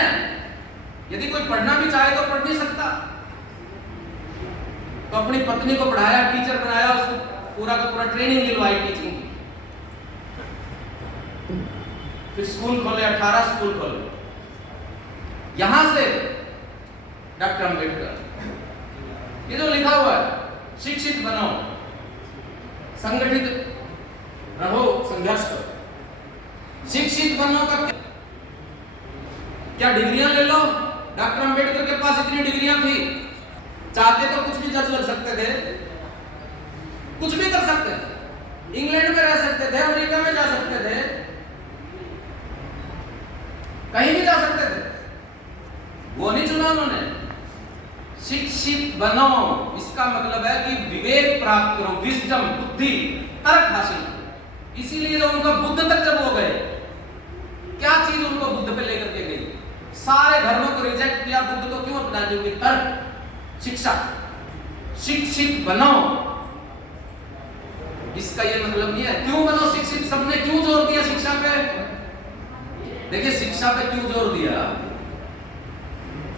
है। यदि कोई पढ़ना भी चाहे तो पढ़ नहीं सकता। तो अपनी पत्नी को पढ़ाया, टीचर बनाया, उसको पूरा का पूरा ट्रेनिंग दिलवाई टीचिंग की। फिर स्कूल खोले, 18 स्कूल खोले। यहां से डॉक्टर अंबेडकर, ये जो लिखा हुआ है, शिक्षित बनो, संगठित रहो, संघर्ष करो। शिक्षित बनो का क्या डिग्रियां ले लो? डॉक्टर अंबेडकर के पास इतनी डिग्रियां थी, चाहते तो कुछ भी जज लग सकते थे, कुछ भी कर सकते थे, इंग्लैंड में रह सकते थे, अमेरिका में जा सकते थे, कहीं भी जा सकते थे। वो नहीं चुना उन्होंने। शिक्षित बनो, इसका मतलब है कि विवेक प्राप्त करो, विजडम, बुद्धि, तर्क हासिल करो। इसीलिए जो उनका बुद्ध तक जब हो गए, क्या चीज उनको बुद्ध पे लेकर के गई? सारे धर्मों को रिजेक्ट किया, बुद्ध को क्यों अपना लोगे? तर्क, शिक्षा। शिक्षित बनो, इसका ये मतलब नहीं है क्यों बनो शिक्षित। सबने क्यों जोर दिया शिक्षा पे? देखिए शिक्षा पे क्यों जोर दिया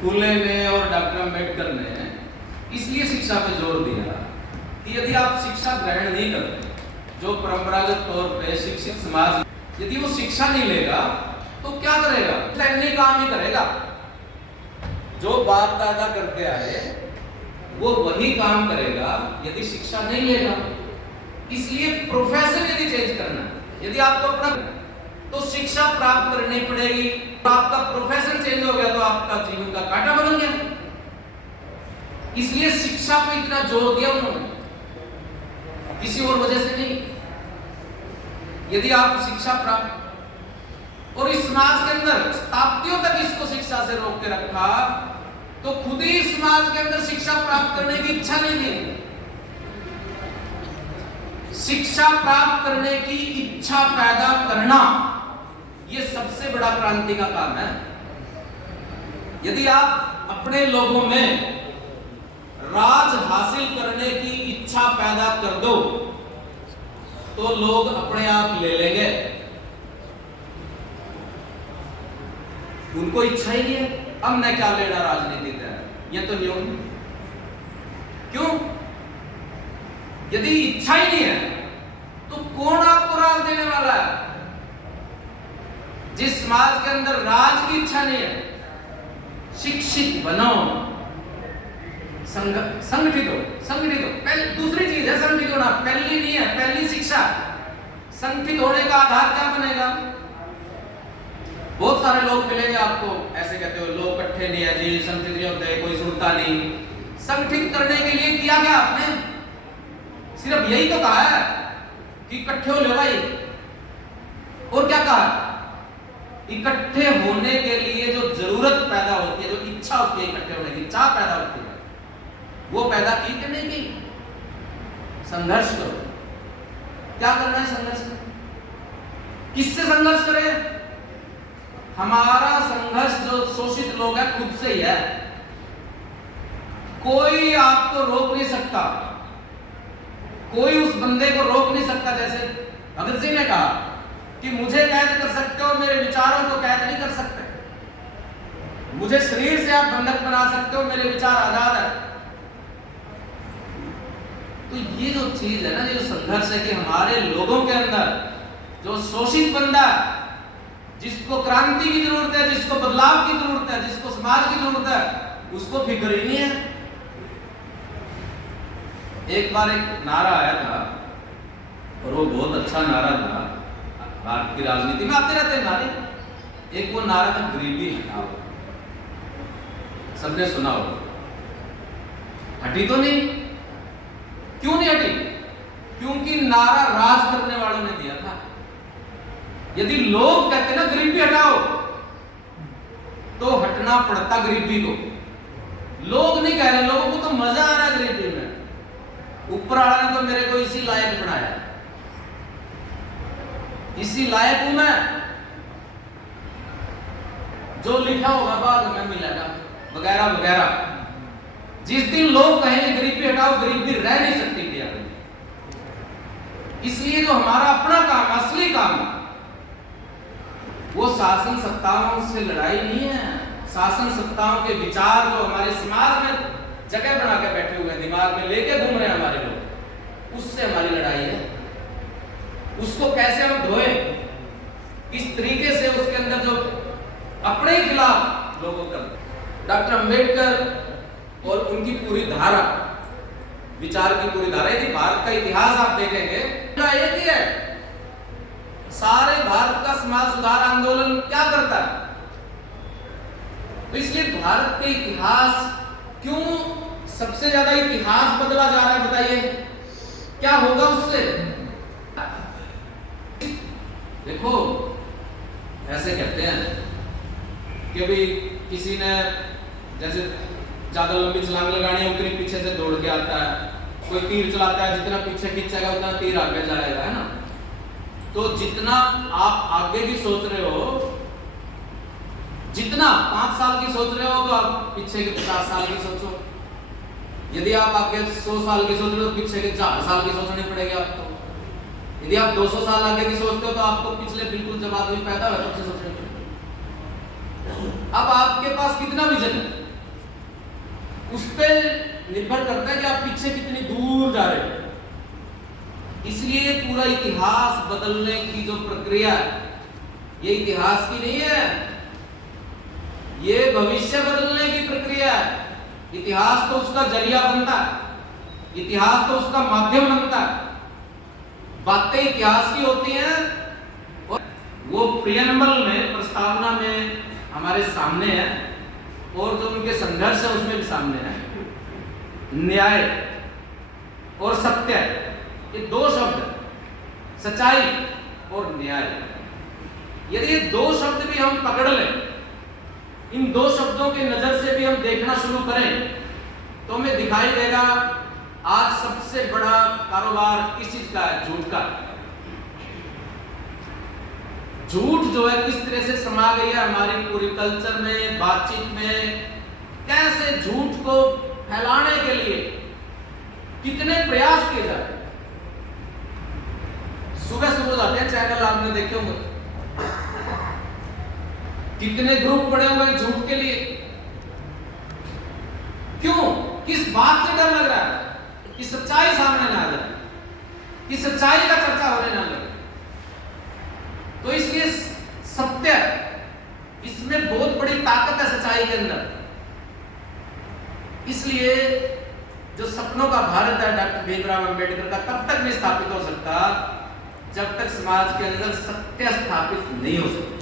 फुले ने और डॉक्टर अंबेडकर ने, इसलिए शिक्षा पे जोर दिया कि यदि आप शिक्षा ग्रहण नहीं करते, जो परंपरागत तौर पे शिक्षित समाज, यदि वो शिक्षा नहीं लेगा तो क्या करेगा? नहीं काम ही करेगा। जो बाप दादा करते आए वो वही काम करेगा यदि शिक्षा नहीं लेगा। इसलिए प्रोफेशन यदि चेंज करना है, यदि आपको अपना तो शिक्षा प्राप्त करनी पड़ेगी। आपका प्रोफेशन चेंज हो गया तो आपका जीवन का कांटा बदल गया। इसलिए शिक्षा पे इतना जोर दिया उन्होंने, किसी और वजह से नहीं। यदि आप शिक्षा प्राप्त, और इस समाज के अंदर स्थापियों तक इसको शिक्षा से रोक के रखा, तो खुद ही समाज के अंदर शिक्षा प्राप्त करने की इच्छा नहीं थी। शिक्षा प्राप्त करने की इच्छा पैदा करना, ये सबसे बड़ा क्रांति का काम है। यदि आप अपने लोगों में राज हासिल करने की इच्छा पैदा कर दो तो लोग अपने आप ले लेंगे। उनको इच्छा ही नहीं है, अब मैं क्या लेना राजनीति है, ये तो नियम। क्यों? यदि इच्छा ही नहीं है तो कौन आपको राज देने वाला है? जिस समाज के अंदर राज की इच्छा नहीं है, शिक्षित बनो, संगठित हो। दूसरी चीज है संगठित होना, पहली नहीं है। पहली शिक्षा। संगठित होने का आधार क्या बनेगा? बहुत सारे लोग मिलेंगे आपको ऐसे कहते हो लोग इकट्ठे नहीं है जी, संगठित नहीं होते, कोई सुनता नहीं। संगठित करने के लिए किया क्या आपने? सिर्फ यही तो कहा है कि इकट्ठे हो ले भाई। और क्या कहा? इकट्ठे होने के लिए जो जरूरत पैदा होती है, जो इच्छा होती है इकट्ठे होने की, चाह पैदा होती है, वो पैदा की कि नहीं की? संघर्ष करो। क्या करना है संघर्ष में? किससे संघर्ष करें? हमारा संघर्ष जो शोषित लोग हैं खुद से ही है। कोई आपको रोक नहीं सकता, कोई उस बंदे को रोक नहीं सकता। जैसे भगत सिंह ने कहा कि मुझे कैद कर सकते हो, मेरे विचारों को कैद नहीं कर सकते। मुझे शरीर से आप बंधक बना सकते हो, मेरे विचार आजाद है। तो ये जो चीज है ना, ये जो संघर्ष है कि हमारे लोगों के अंदर जो शोषित बंदा, जिसको क्रांति की जरूरत है, जिसको बदलाव की जरूरत है, जिसको समाज की जरूरत है, उसको फिक्र ही नहीं है। एक बार एक नारा आया था और वो बहुत अच्छा नारा था। भारत की राजनीति में आते रहते हैं नारे। एक वो नारा था गरीबी हटाओ। सबने सुना होगा। हटी तो नहीं। क्यों नहीं हटी? क्योंकि नारा राज करने वालों ने दिया था। यदि लोग कहते ना गरीबी हटाओ, तो हटना पड़ता गरीबी को। लोग नहीं कह रहे, लोगों को तो मजा आ रहा है गरीबी में। ऊपर वाला ने तो मेरे को इसी लायक बनाया, इसी लायक हूं मैं, जो लिखा होगा बाद में मिलेगा, वगैरह वगैरह। जिस दिन लोग कहेंगे गरीबी हटाओ, गरीबी रह नहीं सकती इंडिया में। इसलिए जो हमारा अपना काम, असली काम, वो शासन सत्ताओं से लड़ाई नहीं है, शासन सत्ताओं के विचार जो हमारे समाज में जगह बना के बैठे हुए हैं, दिमाग में लेके घूम रहे हैं हमारे लोग, उससे हमारी लड़ाई है। उसको कैसे हम धोए, किस तरीके से उसके अंदर जो अपने खिलाफ लोगों का डॉक्टर अंबेडकर और उनकी पूरी धारा, विचार की पूरी धारा, यदि भारत का इतिहास आप देखेंगे एक ही है। सारे भारत का समाज सुधार आंदोलन क्या करता है? तो इसलिए भारत के इतिहास क्यों सबसे ज्यादा इतिहास बदला जा रहा है, बताइए क्या होगा उससे? देखो ऐसे कहते हैं कि अभी किसी ने जैसे ज्यादा लंबी छलांग लगानी है, उतनी पीछे से दौड़ के आता है। कोई तीर चलाता है, जितना पीछे खींचेगा उतना तीर आगे जाएगा, है ना। तो जितना आप आगे की सोच रहे हो, जितना 5 साल की सोच रहे हो तो आप पीछे के 50 साल की सोचो। यदि आप आगे 100 साल की सोच रहे हो तो पीछे के 4 साल की सोचनी पड़ेगी आपको। यदि आप 200 साल आगे की सोचते हो तो आपको पिछले बिल्कुल जब आदमी पैदा हुआ तब से सोचनी पड़ेगी। अब आपके पास कितना विजन है उस पर निर्भर करता है कि आप पीछे कितनी दूर जा रहे हो। इसलिए पूरा इतिहास बदलने की जो प्रक्रिया है, ये इतिहास की नहीं है, ये भविष्य बदलने की प्रक्रिया है। इतिहास तो उसका जरिया बनता है, इतिहास तो उसका माध्यम बनता है। बातें इतिहास की होती हैं और वो प्रियम्बल में, प्रस्तावना में हमारे सामने है, और जो उनके संघर्ष है उसमें भी सामने है। न्याय और सत्य, ये 2 शब्द, सच्चाई और न्याय, यदि ये 2 शब्द भी हम पकड़ लें, इन 2 शब्दों की नजर से भी हम देखना शुरू करें, तो हमें दिखाई देगा आज सबसे बड़ा कारोबार किस चीज का है? झूठ का। झूठ जो है किस तरह से समा गई है हमारी पूरी कल्चर में, बातचीत में। कैसे झूठ को फैलाने के लिए कितने प्रयास किए जाते हैं। सुबह सुबह जाते हैं चैनल, आपने देखे होंगे, कितने ग्रुप बने हुए हैं झूठ के लिए। क्यों? किस बात से डर लग रहा है? कि सच्चाई सामने ना आ जाए, कि सच्चाई का चर्चा होने ना लगे। तो इसलिए सत्य, इसमें बहुत बड़ी ताकत है सच्चाई के अंदर। इसलिए जो सपनों का भारत है डॉक्टर भीमराव अंबेडकर का, तब तक नहीं स्थापित हो सकता जब तक समाज के अंदर सत्य स्थापित नहीं हो सकता।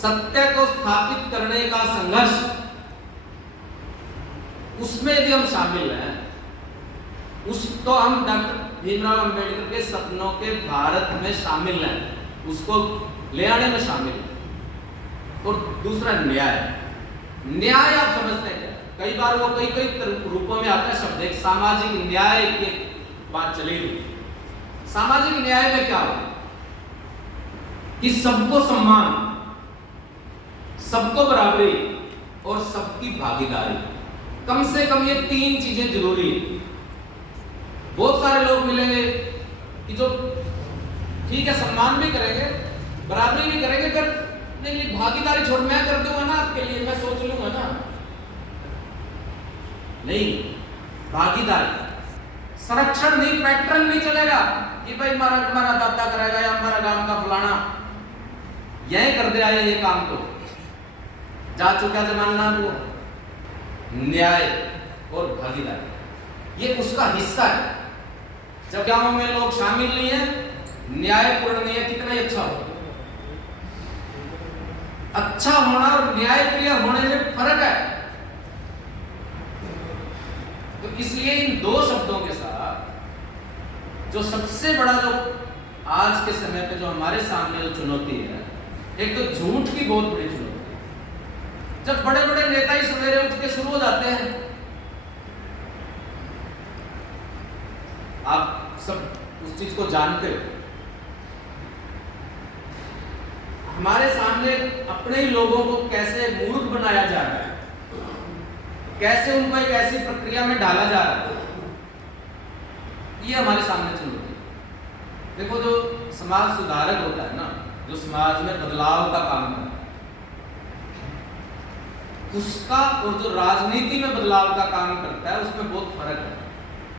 सत्य को स्थापित करने का संघर्ष, उसमें यदि हम शामिल हैं, उसको हम डॉक्टर भीमराव अंबेडकर के सपनों के भारत में शामिल हैं, उसको ले आने में शामिल है। और दूसरा न्याय। न्याय आप समझते हैं क्या? कई बार वो कई रूपों में आता है शब्द। एक सामाजिक न्याय की बात चली थी। सामाजिक न्याय में क्या होता है? कि सबको सम्मान, सबको बराबरी और सबकी भागीदारी। कम से कम ये 3 चीजें जरूरी है। बहुत सारे लोग मिलेंगे कि जो ठीक है सम्मान भी करेंगे, बराबरी भी करेंगे, फिर नहीं भागीदारी छोड़, मैं कर दूंगा ना आपके लिए, मैं सोच लूंगा ना। नहीं, भागीदारी, संरक्षण नहीं, पैटर्न नहीं चलेगा कि भाई हमारा दादा करेगा या हमारा गांव का फलाना यही कर दे आए ये काम, तो जा चुका जमाना वो। न्याय और भागीदारी ये उसका हिस्सा है। जब गांवों में लोग शामिल नहीं है, न्यायपूर्ण नहीं है, कितना ही अच्छा हो। अच्छा होना और न्यायप्रिय होने में फर्क है। तो इसलिए इन 2 शब्दों के साथ जो सबसे बड़ा जो आज के समय पे जो हमारे सामने जो चुनौती है, एक तो झूठ की बहुत बड़ी चुनौती है। जब बड़े बड़े नेता ही सवेरे उठ के शुरू हो जाते हैं, आप सब उस चीज को जानते हो, हमारे सामने अपने ही लोगों को कैसे मूर्ख बनाया जा रहा है, कैसे उनको एक ऐसी प्रक्रिया में डाला जा रहा है, ये हमारे सामने चुनौती है। देखो जो समाज सुधारक होता है ना, जो समाज में बदलाव का काम करता है, उसका और जो राजनीति में बदलाव का काम करता है उसमें बहुत फर्क है।